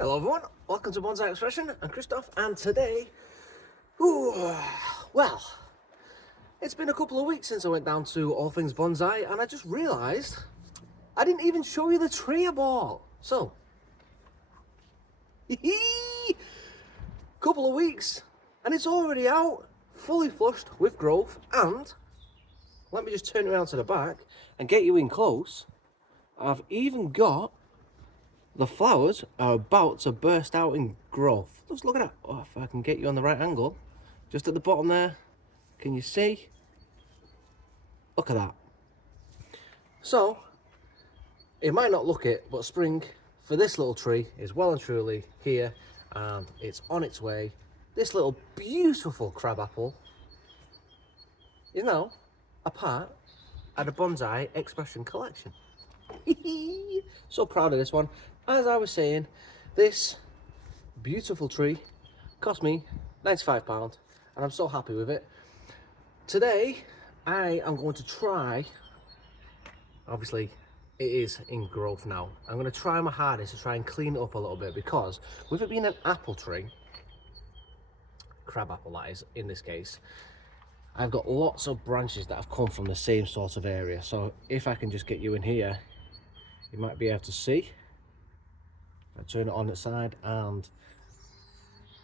Hello everyone, welcome to Bonsai Expression. I'm Christoph, and today, well, it's been a couple of weeks since I went down to All Things Bonsai, and I just realised I didn't even show you the tree I bought. So, couple of weeks, and it's already out, fully flushed with growth, and let me just turn it around to the back and get you in close. I've even got the flowers are about to burst out in growth. Just look at that. Oh, if I can get you on the right angle, just at the bottom there, can you see? Look at that. So, it might not look it, but spring for this little tree is well and truly here, and it's on its way. This little beautiful crabapple is now a part of the Bonsai Expression collection. So proud of this one. As I was saying, this beautiful tree cost me £95, and I'm so happy with it. Today I am going to try, obviously it is in growth now, I'm going to try my hardest to try and clean it up a little bit, because with it being an apple tree, crab apple that is in this case, I've got lots of branches that have come from the same sort of area. So if I can just get you in here, you might be able to see. I turn it on its side, and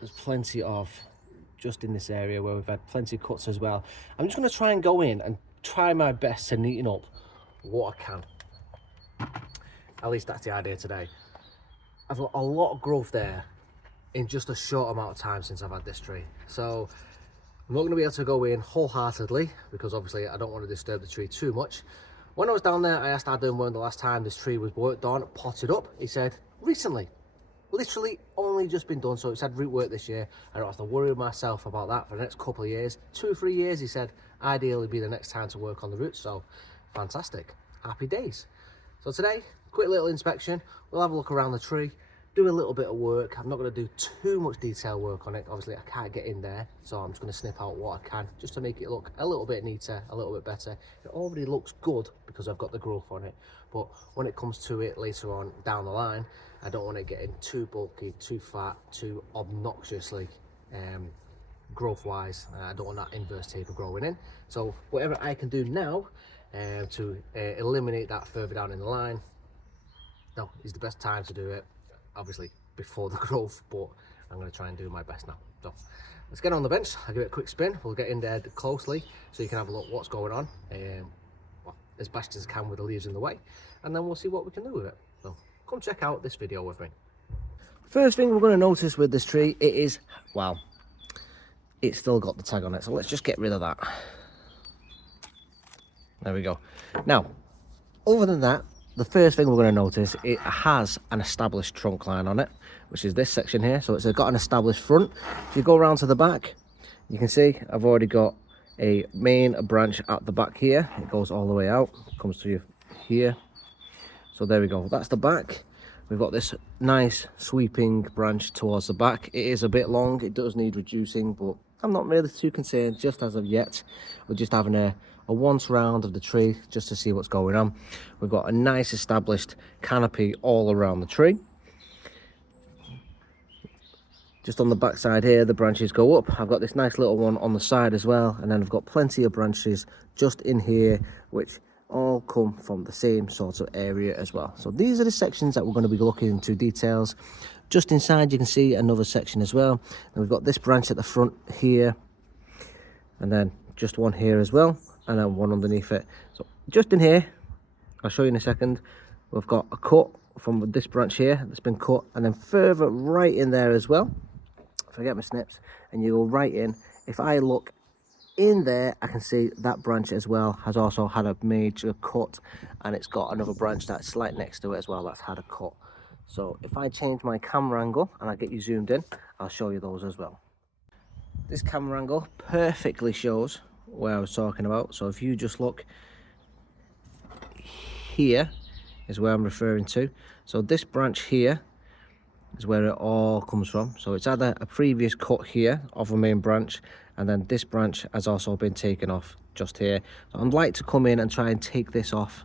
there's plenty of, just in this area where we've had plenty of cuts as well. I'm just going to try and go in and try my best to neaten up what I can. At least that's the idea today. I've got a lot of growth there in just a short amount of time since I've had this tree. So I'm not going to be able to go in wholeheartedly, because obviously I don't want to disturb the tree too much. When I was down there, I asked Adam when the last time this tree was worked on, potted up. He said, recently. Literally only just been done, so it's had root work this year. I don't have to worry myself about that for the next couple of years. 2 or 3 years, he said, ideally be the next time to work on the roots. So, fantastic. Happy days. So today, quick little inspection. We'll have a look around the tree, do a little bit of work. I'm not going to do too much detail work on it. Obviously, I can't get in there, so I'm just going to snip out what I can, just to make it look a little bit neater, a little bit better. It already looks good because I've got the growth on it, but when it comes to it later on down the line, I don't want it getting too bulky, too fat, too obnoxiously growth-wise. I don't want that inverse taper growing in. So whatever I can do now to eliminate that further down in the line, now is the best time to do it. Obviously before the growth, but I'm going to try and do my best now. So let's get on the bench. I'll give it a quick spin. We'll get in there closely so you can have a look what's going on, well, as best as I can with the leaves in the way, and then we'll see what we can do with it. So come check out this video with me. First thing we're going to notice with this tree, it is, well, it's still got the tag on it, so let's just get rid of that. There we go. Now, other than that, the first thing we're going to notice, it has an established trunk line on it, which is this section here. So it's got an established front. If you go around to the back, you can see I've already got a main branch at the back here. It goes all the way out, comes to here. So there we go, that's the back. We've got this nice sweeping branch towards the back. It is a bit long, it does need reducing, but I'm not really too concerned just as of yet. We're just having a once round of the tree just to see what's going on. We've got a nice established canopy all around the tree. Just on the back side here, the branches go up. I've got this nice little one on the side as well, and then I've got plenty of branches just in here which all come from the same sort of area as well. So these are the sections that we're going to be looking into details. Just inside you can see another section as well, and we've got this branch at the front here, and then just one here as well, and then one underneath it. So just in here, I'll show you in a second, we've got a cut from this branch here that's been cut, and then further right in there as well, if I get my snips and you go right in, if I look in there, I can see that branch as well has also had a major cut, and it's got another branch that's right next to it as well that's had a cut. So if I change my camera angle and I get you zoomed in, I'll show you those as well. This camera angle perfectly shows where I was talking about. So if you just look here is where I'm referring to. So this branch here is where it all comes from. So it's had a previous cut here of a main branch, and then this branch has also been taken off just here. So I'd like to come in and try and take this off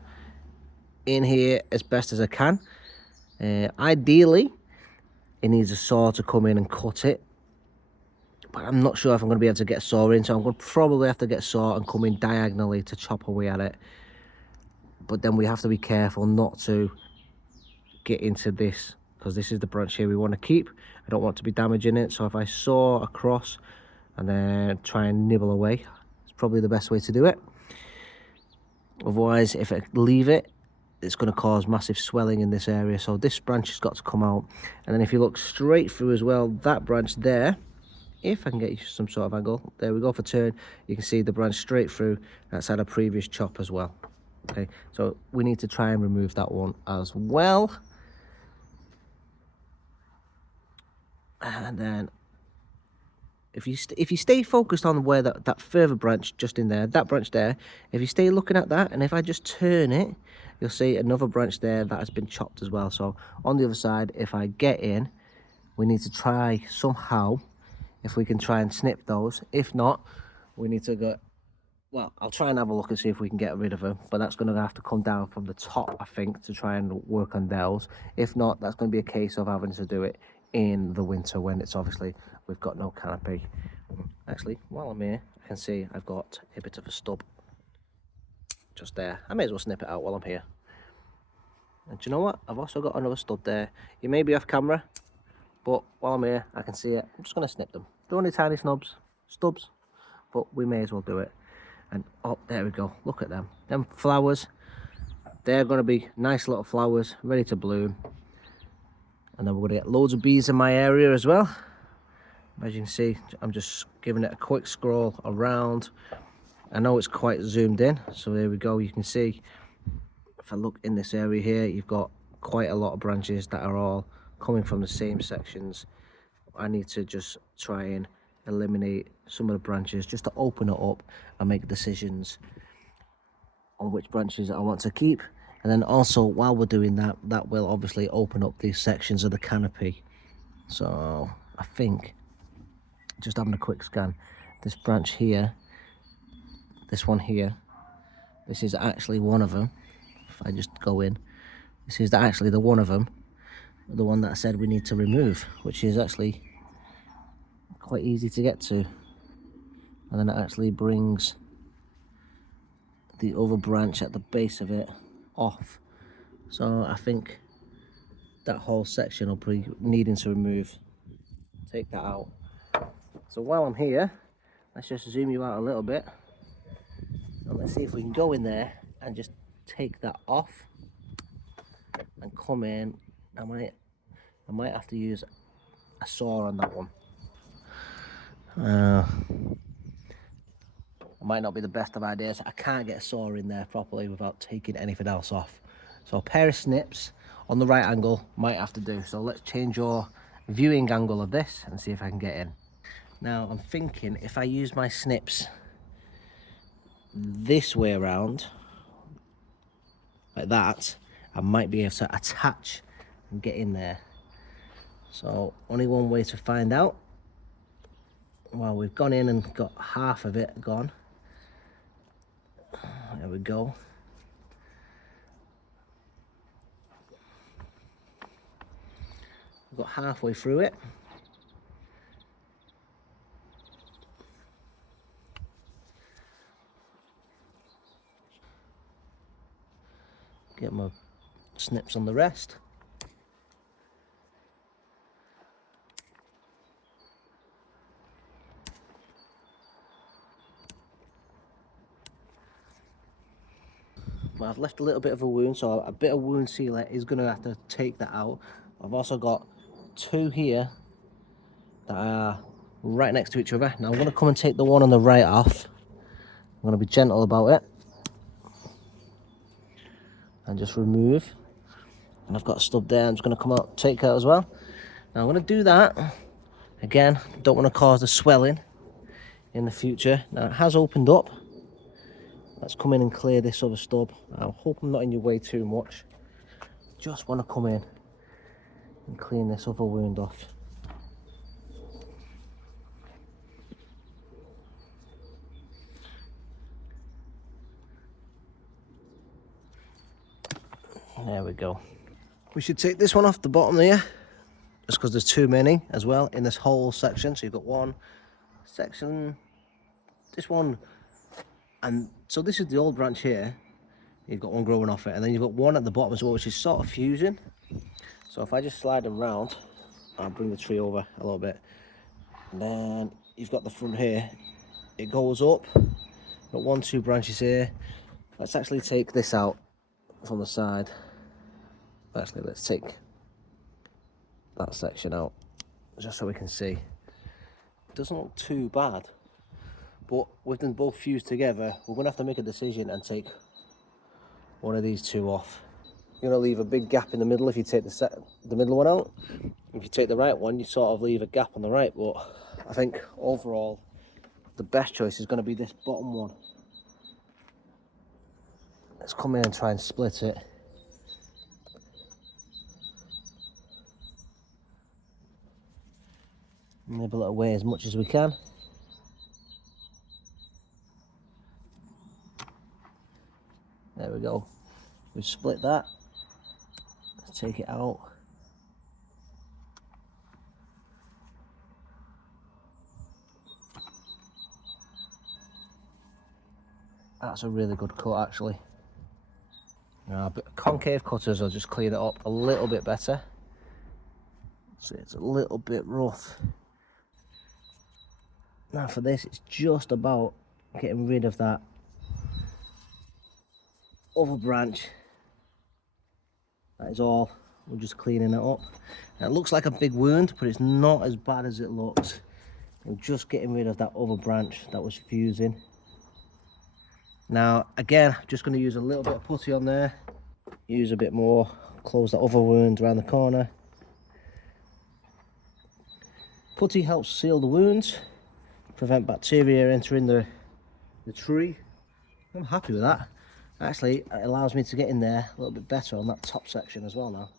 in here as best as I can. Ideally it needs a saw to come in and cut it. But I'm not sure if I'm going to be able to get a saw in, so I'm going to probably have to get a saw and come in diagonally to chop away at it. But then we have to be careful not to get into this, because this is the branch here we want to keep. I don't want to be damaging it, so if I saw across and then try and nibble away, it's probably the best way to do it. Otherwise, if I leave it, it's going to cause massive swelling in this area. So this branch has got to come out. And then if you look straight through as well, that branch there, if I can get you some sort of angle, there we go for turn, you can see the branch straight through. That's had a previous chop as well. Okay, so we need to try and remove that one as well. And then if you stay focused on where that further branch just in there, that branch there, if you stay looking at that, and if I just turn it, you'll see another branch there that has been chopped as well. So on the other side, if I get in, we need to try somehow, if we can try and snip those. If not, we need to go, well, I'll try and have a look and see if we can get rid of them, but that's going to have to come down from the top, I think, to try and work on those. If not, that's going to be a case of having to do it in the winter when it's obviously we've got no canopy. Actually, while I'm here, I can see I've got a bit of a stub just there. I may as well snip it out while I'm here. And do you know what? I've also got another stub there. You may be off camera, but while I'm here, I can see it. I'm just going to snip them. They're only tiny stubs, but we may as well do it. And oh, there we go. Look at them. Them flowers, they're going to be nice little flowers, ready to bloom. And then we're going to get loads of bees in my area as well. As you can see, I'm just giving it a quick scroll around. I know it's quite zoomed in, so there we go. You can see, if I look in this area here, you've got quite a lot of branches that are all coming from the same sections. I need to just try and eliminate some of the branches just to open it up and make decisions on which branches I want to keep. And then also, while we're doing that, that will obviously open up these sections of the canopy. So I think, just having a quick scan, this branch here, this one here, this is actually one of them. If I just go in, this is actually the one of them, the one that I said we need to remove, which is actually quite easy to get to. And then it actually brings the other branch at the base of it off. So I think that whole section will be needing to remove. Take that out. So while I'm here, let's just zoom you out a little bit, and let's see if we can go in there and just take that off and come in. I might have to use a saw on that one. It might not be the best of ideas. I can't get a saw in there properly without taking anything else off. So a pair of snips on the right angle might have to do. So let's change your viewing angle of this and see if I can get in. Now I'm thinking if I use my snips this way around, like that, I might be able to attach and get in there. So only one way to find out. Well, we've gone in and got half of it gone. There we go. We've got halfway through it. Get my snips on the rest. I've left a little bit of a wound, so a bit of wound sealer is going to have to take that out. I've also got two here that are right next to each other. Now I'm going to come and take the one on the right off. I'm going to be gentle about it and just remove. And I've got a stub there. I'm just going to come out, take that as well. Now I'm going to do that again. Don't want to cause the swelling in the future. Now it has opened up. Let's come in and clear this other stub. I hope I'm not in your way too much. Just want to come in and clean this other wound off. There we go. We should take this one off the bottom here just because there's too many as well in this whole section. So you've got one section, this one, and so this is the old branch here. You've got one growing off it, and then you've got one at the bottom as well, which is sort of fusing. So if I just slide them round, I'll bring the tree over a little bit, and then you've got the front here. It goes up. Got 1, 2 branches here. Let's actually take this out from the side. Actually, let's take that section out just so we can see. It doesn't look too bad, but with them both fused together, we're going to have to make a decision and take one of these two off. You're going to leave a big gap in the middle if you take the middle one out. If you take the right one, you sort of leave a gap on the right, but I think overall the best choice is going to be this bottom one. Let's come in and try and split it. Nibble it away as much as we can. There we go. We've split that. Let's take it out. That's a really good cut actually. Now, concave cutters will just clean it up a little bit better. See, it's a little bit rough. Now for this, it's just about getting rid of that other branch. That is all. We're just cleaning it up. Now, it looks like a big wound, but it's not as bad as it looks. We're just getting rid of that other branch that was fusing. Now again, I'm just going to use a little bit of putty on there. Use a bit more. Close that other wound around the corner. Putty helps seal the wounds, prevent bacteria entering the tree. I'm happy with that. Actually, it allows me to get in there a little bit better on that top section as well now.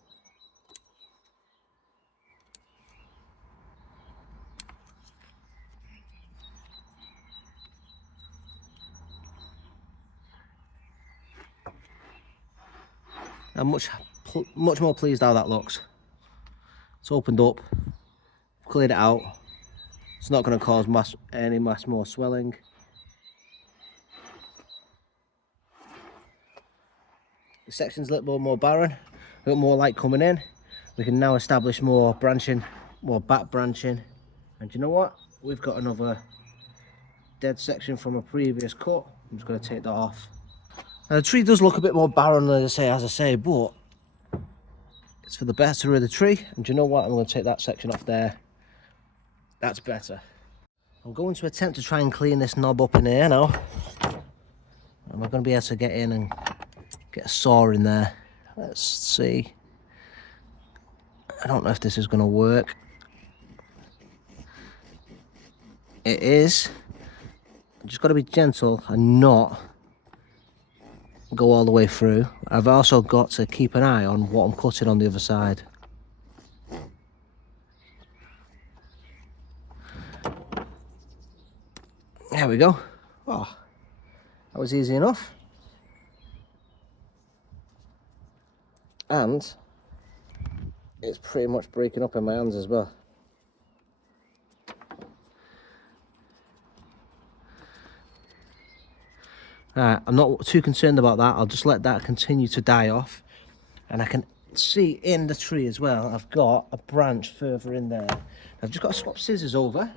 I'm much more pleased how that looks. It's opened up, cleared it out. It's not going to cause any more swelling. The section's a little bit more barren, a little more light coming in. We can now establish more branching, more back branching. And you know what? We've got another dead section from a previous cut. I'm just going to take that off. Now, the tree does look a bit more barren, as I say, but it's for the better of the tree. And do you know what? I'm going to take that section off there. That's better. I'm going to attempt to try and clean this knob up in here now. Am I going to be able to get in and get a saw in there? Let's see. I don't know if this is going to work. It is. I've just got to be gentle and not go all the way through. I've also got to keep an eye on what I'm cutting on the other side. There we go. Oh, that was easy enough. And it's pretty much breaking up in my hands as well. I'm not too concerned about that. I'll just let that continue to die off. And I can see in the tree as well, I've got a branch further in there. I've just got to swap scissors over.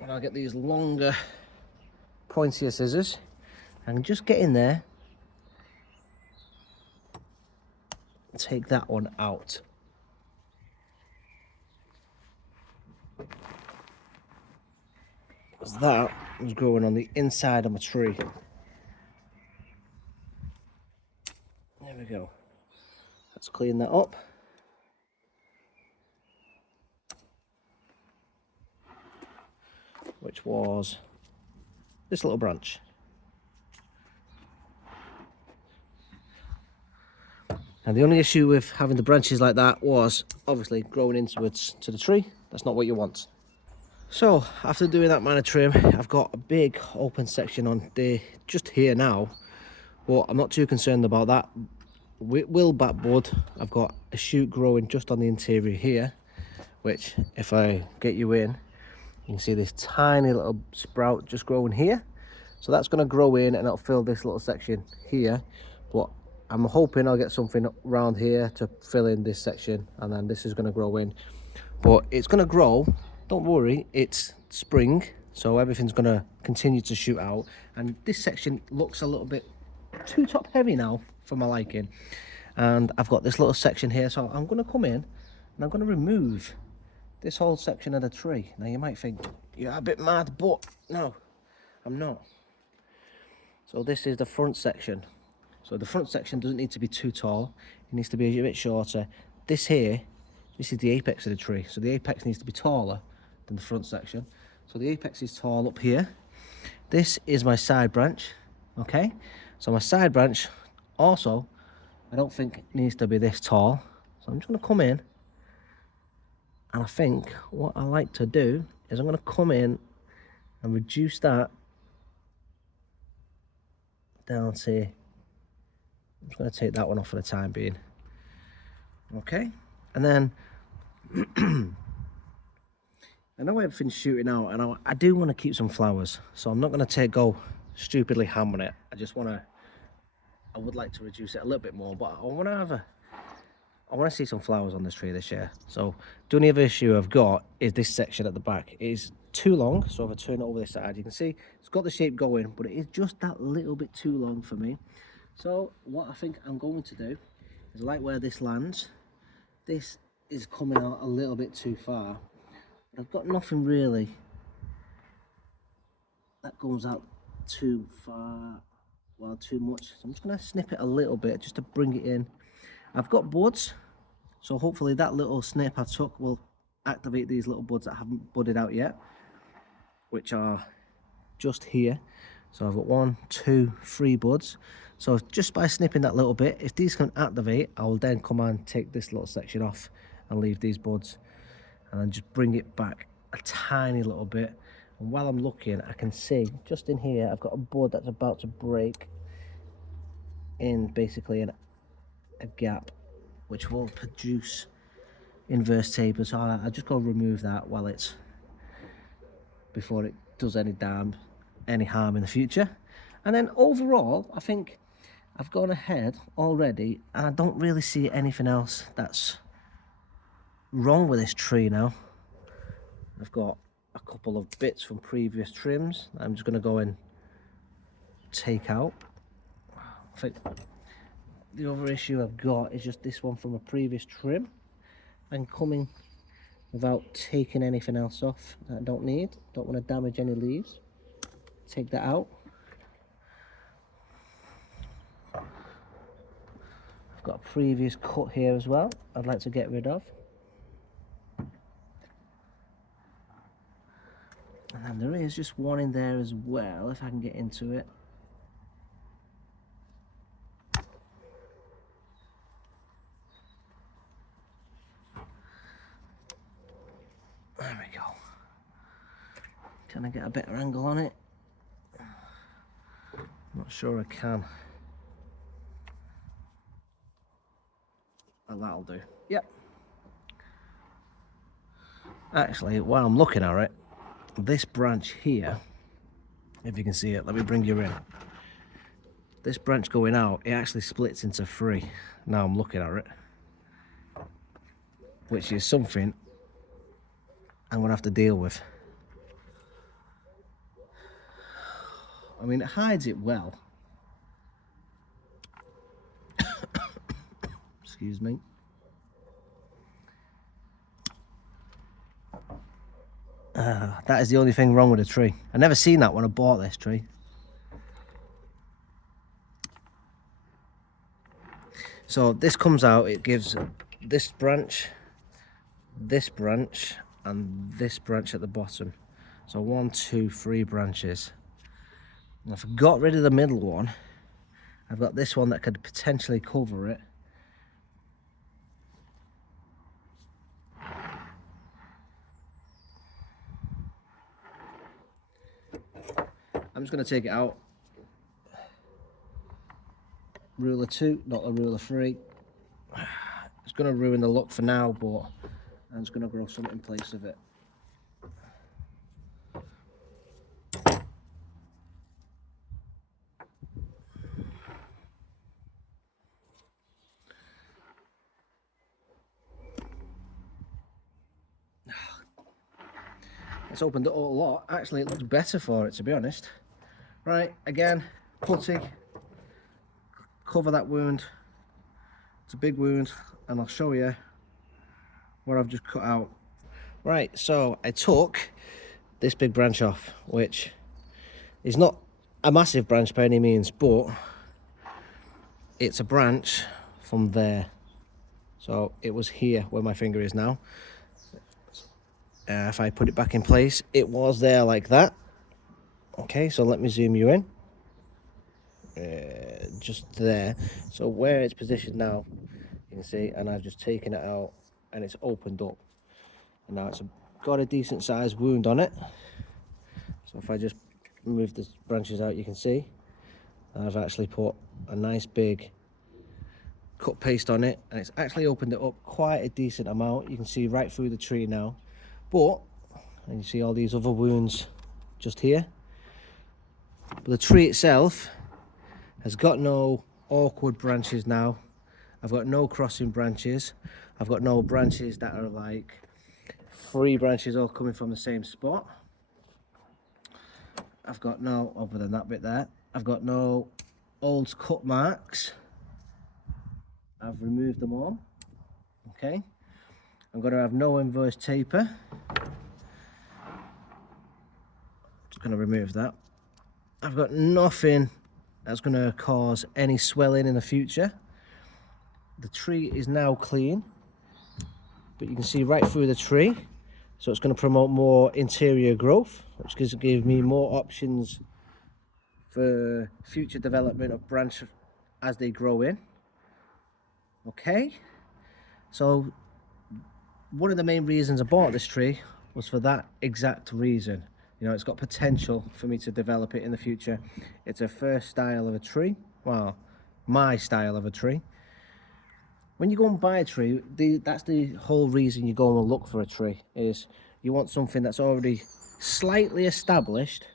And I'll get these longer, pointier scissors. And just get in there. Take that one out. Because that was growing on the inside of my tree. There we go. Let's clean that up. Which was this little branch. And the only issue with having the branches like that was obviously growing inwards to the tree. That's not what you want. So after doing that minor trim, I've got a big open section on just here now, but I'm not too concerned about that. will back bud. I've got a shoot growing just on the interior here, which if I get you in, you can see this tiny little sprout just growing here. So that's going to grow in and it'll fill this little section here. But I'm hoping I'll get something around here to fill in this section, and then this is going to grow in. But it's going to grow, don't worry, it's spring, so everything's going to continue to shoot out. And this section looks a little bit too top heavy now for my liking. And I've got this little section here, so I'm going to come in and I'm going to remove this whole section of the tree. Now you might think, you're a bit mad, but no, I'm not. So this is the front section. So the front section doesn't need to be too tall, it needs to be a bit shorter. This here, this is the apex of the tree, so the apex needs to be taller than the front section. So the apex is tall up here. This is my side branch, okay? So my side branch also, I don't think needs to be this tall. So I'm just gonna come in, and I think what I like to do is I'm gonna come in and reduce that down to, I'm just gonna take that one off for the time being. Okay, and then I know everything's shooting out, and I do want to keep some flowers, so I'm not going to go stupidly ham on it. I would like to reduce it a little bit more, but I want to see some flowers on this tree this year. So the only other issue I've got is this section at the back. It is too long, so if I turn it over this side, you can see it's got the shape going, but it is just that little bit too long for me. So what I think I'm going to do is, like where this lands, this is coming out a little bit too far. I've got nothing really that goes out too far, well, too much. So I'm just going to snip it a little bit just to bring it in. I've got buds, so hopefully that little snip I took will activate these little buds that haven't budded out yet, which are just here. So I've got 1, 2, 3 buds. So just by snipping that little bit, if these can activate, I will then come and take this little section off and leave these buds, and then just bring it back a tiny little bit. And while I'm looking, I can see just in here I've got a bud that's about to break in, basically a gap, which will produce inverse taper. So I just go remove that while it's, before it does any harm in the future. And then overall, I think I've gone ahead already, and I don't really see anything else that's wrong with this tree now. I've got a couple of bits from previous trims that I'm just going to go and take out. I think the other issue I've got is just this one from a previous trim, and coming without taking anything else off that I don't need. Don't want to damage any leaves. Take that out. I've got a previous cut here as well I'd like to get rid of. And then there is just one in there as well, if I can get into it. There we go. Can I get a better angle on it? Not sure I can. Well, that'll do. Yep. Actually, while I'm looking at it, this branch here, if you can see it, let me bring you in. This branch going out, it actually splits into 3. Now I'm looking at it, which is something I'm gonna have to deal with. I mean, it hides it well. Excuse me. That is the only thing wrong with the tree. I never seen that when I bought this tree. So this comes out, it gives this branch, and this branch at the bottom. So 1, 2, 3 branches. And if I got rid of the middle one, I've got this one that could potentially cover it. I'm just going to take it out. ruler 2, not a ruler 3. It's going to ruin the look for now, but I'm just going to grow something in place of it. It's opened it all a lot. Actually, it looks better for it, to be honest. Right, again, putty, cover that wound. It's a big wound, and I'll show you what I've just cut out. Right, so I took this big branch off, which is not a massive branch by any means, but it's a branch from there. So it was here where my finger is now. If I put it back in place, it was there like that. Okay, so let me zoom you in. Just there. So where it's positioned now, you can see, and I've just taken it out and it's opened up. And now it's got a decent sized wound on it. So if I just move the branches out, you can see I've actually put a nice big cut paste on it, and it's actually opened it up quite a decent amount. You can see right through the tree now, but and you see all these other wounds just here, but the tree itself has got no awkward branches now. I've got no crossing branches. I've got no branches that are like 3 branches all coming from the same spot. I've got no, other than that bit there, I've got no old cut marks. I've removed them all. Okay, I'm going to have no inverse taper. Just going to remove that. I've got nothing that's going to cause any swelling in the future. The tree is now clean, but you can see right through the tree, so it's going to promote more interior growth, which is going to give me more options for future development of branch as they grow in. Okay, so one of the main reasons I bought this tree was for that exact reason. You know, it's got potential for me to develop it in the future. It's a first style of a tree, well, my style of a tree. When you go and buy a tree, that's the whole reason you go and look for a tree, is you want something that's already slightly established.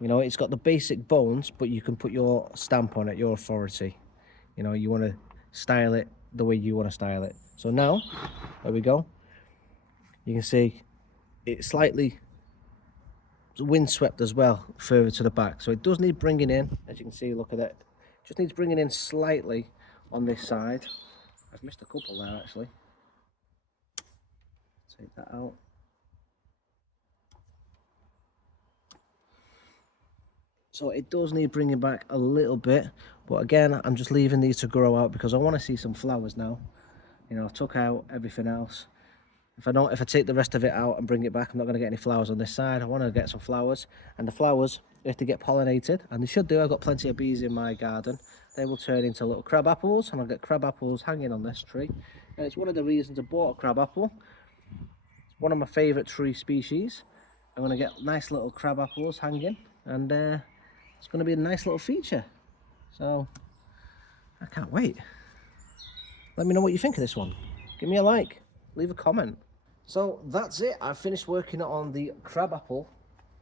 You know, it's got the basic bones, but you can put your stamp on it, your authority. You know, you want to style it the way you want to style it. So now, there we go. You can see it's slightly windswept as well, further to the back. So it does need bringing in, as you can see, look at it. Just needs bringing in slightly on this side. I've missed a couple there, actually. Take that out. So it does need bringing back a little bit, but again, I'm just leaving these to grow out because I want to see some flowers now. You know, I've took out everything else. If I take the rest of it out and bring it back, I'm not going to get any flowers on this side. I want to get some flowers, and the flowers, if they get pollinated, and they should do, I've got plenty of bees in my garden, they will turn into little crab apples, and I'll get crab apples hanging on this tree. And it's one of the reasons I bought a crab apple. It's one of my favourite tree species. I'm going to get nice little crab apples hanging, and it's going to be a nice little feature. So I can't wait. Let me know what you think of this one. Give me a like, leave a comment. So that's it. I've finished working on the crab apple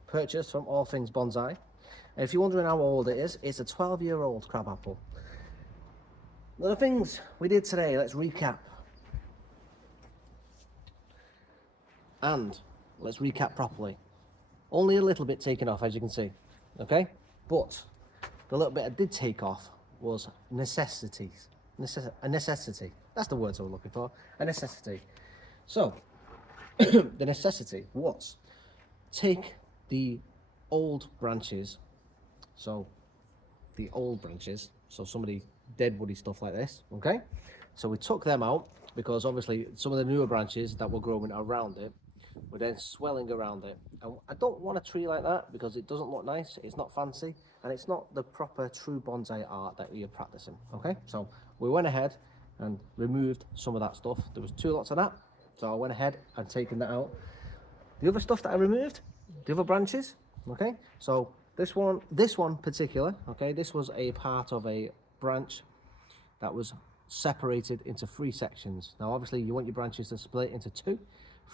purchased from All Things Bonsai. And if you're wondering how old it is, it's a 12-year-old crab apple. Now, the things we did today, let's recap. And let's recap properly. Only a little bit taken off, as you can see. Okay? But the little bit I did take off was necessities. A necessity. That's the words I was looking for. A necessity. So, the necessity was take the old branches. So, the old branches. So, some of the dead woody stuff like this. Okay? So, we took them out because obviously some of the newer branches that were growing around it were then swelling around it. And I don't want a tree like that because it doesn't look nice, it's not fancy, and it's not the proper true bonsai art that you're practicing. Okay, so we went ahead and removed some of that stuff. There was 2 lots of that, so I went ahead and taken that out. The other stuff that I removed, the other branches, okay, so this one particular, okay, this was a part of a branch that was separated into 3 sections. Now obviously you want your branches to split into 2.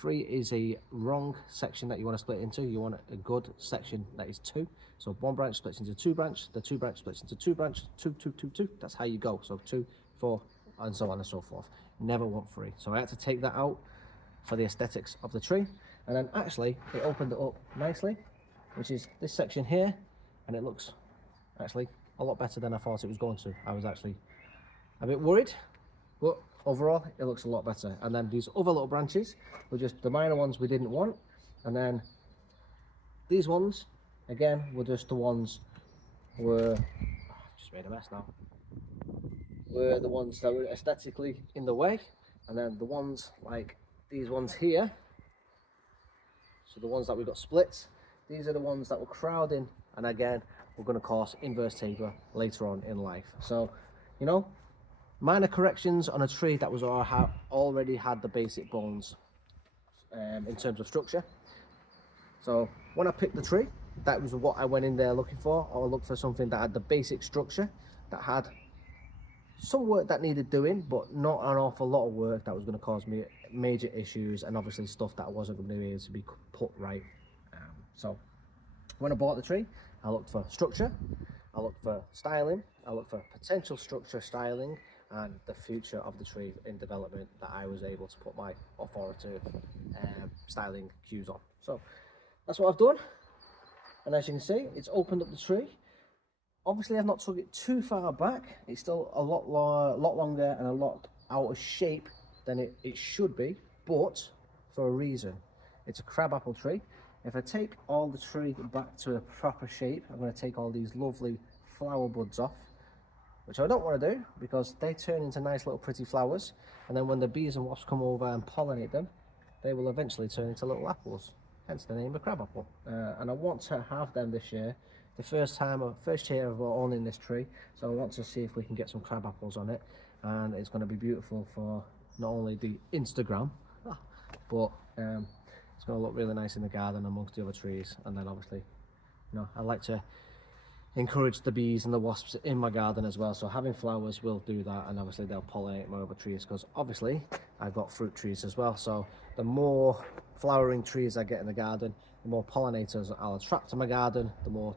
3 is a wrong section that you want to split into. You want a good section that is 2. So 1 branch splits into 2 branch, the 2 branch splits into 2 branch, 2, 2, 2, 2. That's how you go. So 2, 4, and so on and so forth. Never want 3. So I had to take that out for the aesthetics of the tree. And then actually it opened it up nicely, which is this section here, and it looks actually a lot better than I thought it was going to. I was actually a bit worried, but overall it looks a lot better. And then these other little branches were just the minor ones we didn't want, and then these ones again were just the ones just made a mess now, were the ones that were aesthetically in the way. And then the ones like these ones here, so the ones that we got split, these are the ones that were crowding, and again we're going to cause inverse taper later on in life. So, you know, minor corrections on a tree that was already had the basic bones in terms of structure. So when I picked the tree, that was what I went in there looking for. I looked for something that had the basic structure, that had some work that needed doing, but not an awful lot of work that was going to cause me major issues, and obviously stuff that I wasn't going to be able to be put right. So when I bought the tree, I looked for structure, I looked for styling, I looked for potential structure, styling, and the future of the tree in development that I was able to put my authoritative styling cues on. So that's what I've done, and as you can see, it's opened up the tree. Obviously I've not took it too far back. It's still a lot longer and a lot out of shape than it should be, but for a reason. It's a crabapple tree. If I take all the tree back to a proper shape, I'm going to take all these lovely flower buds off, which I don't want to do because they turn into nice little pretty flowers, and then when the bees and wasps come over and pollinate them, they will eventually turn into little apples, hence the name of crabapple. And I want to have them this year, the first year of owning this tree, so I want to see if we can get some crab apples on it, and it's going to be beautiful for not only the Instagram, but it's going to look really nice in the garden amongst the other trees. And then obviously, you know, I like to encourage the bees and the wasps in my garden as well, so having flowers will do that, and obviously they'll pollinate my other trees, because obviously I've got fruit trees as well. So the more flowering trees I get in the garden, the more pollinators I'll attract to my garden, the more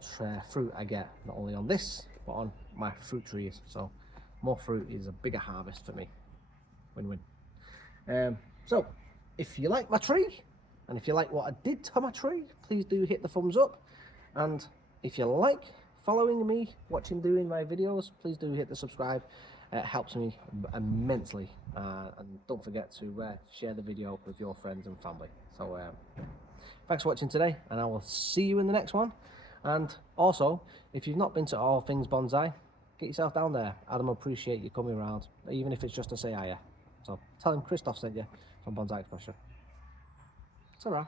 fruit I get, not only on this but on my fruit trees. So more fruit is a bigger harvest for me. Win-win. So if you like my tree, and if you like what I did to my tree, please do hit the thumbs up. And if you like following me, doing my videos, please do hit the subscribe. It helps me immensely. And don't forget to share the video with your friends and family. So thanks for watching today, and I will see you in the next one. And also, if you've not been to All Things Bonsai, get yourself down there. Adam will appreciate you coming around, even if it's just to say hiya. So tell him Christoph sent you from Bonsai Expression. Ta-ra.